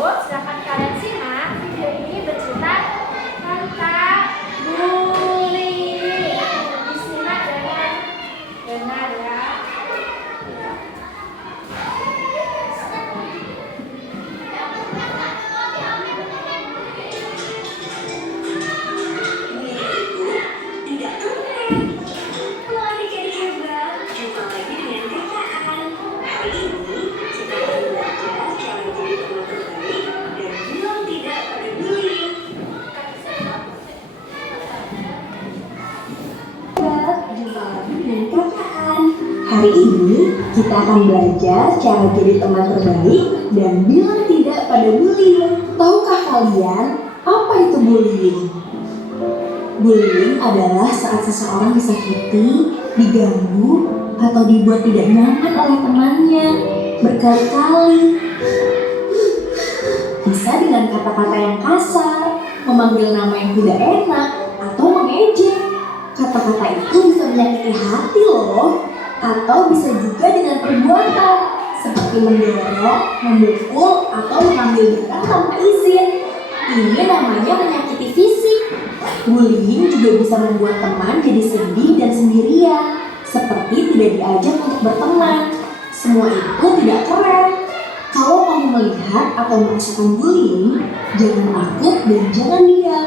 silakan kalian simak video ini bercerita tentang bullying. Disimak dengan benar ya. Hari ini kita akan belajar cara jadi teman terbaik dan bilang tidak pada bullying. Tahukah kalian apa itu bullying? Bullying adalah saat seseorang disakiti, diganggu, atau dibuat tidak nyaman oleh temannya berkali-kali. Bisa dengan kata-kata yang kasar, memanggil nama yang tidak enak, atau mengejek. Kata-kata itu bisa menyakiti hati loh. Atau bisa juga dengan perbuatan seperti mendorong, memukul, atau mengambil barang tanpa izin. Ini namanya menyakiti fisik. Bullying juga bisa membuat teman jadi sedih dan sendirian, seperti tidak diajak untuk berteman. Semua itu tidak keren. Kalau kamu melihat atau merasakan bullying, jangan takut dan jangan diam.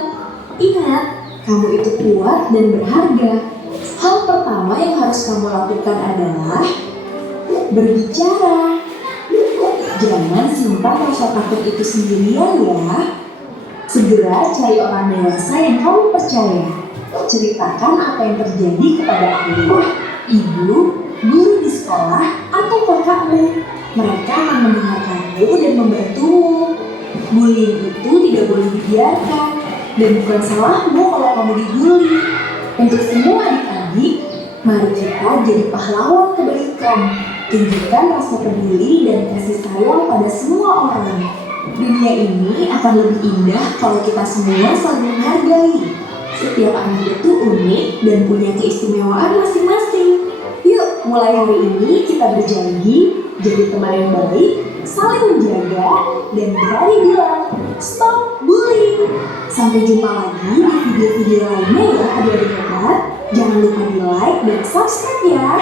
Ingat, kamu itu kuat dan berharga. Hal pertama yang harus kamu lakukan adalah berbicara. Jangan simpan rasa takut itu sendirian ya. Segera cari orang dewasa yang kamu percaya. Ceritakan apa yang terjadi kepada ayah, ibu, guru di sekolah, atau kakakmu. Mereka akan mendengarkanmu dan membantumu. Bullying itu tidak boleh dibiarkan. Dan bukan salahmu kalau kamu dibully. Untuk semua adik-adik, mari kita jadi pahlawan kebaikan. Tunjukkan rasa peduli dan kasih sayang pada semua orang. Dunia ini akan lebih indah kalau kita semua saling menghargai. Setiap anak itu unik dan punya keistimewaan masing-masing. Yuk, mulai hari ini kita berjanji jadi teman yang baik, saling menjaga, dan berani bilang stop bullying. Sampai jumpa lagi di video-video lainnya ya adik-adik hebat. Jangan lupa di like dan subscribe ya.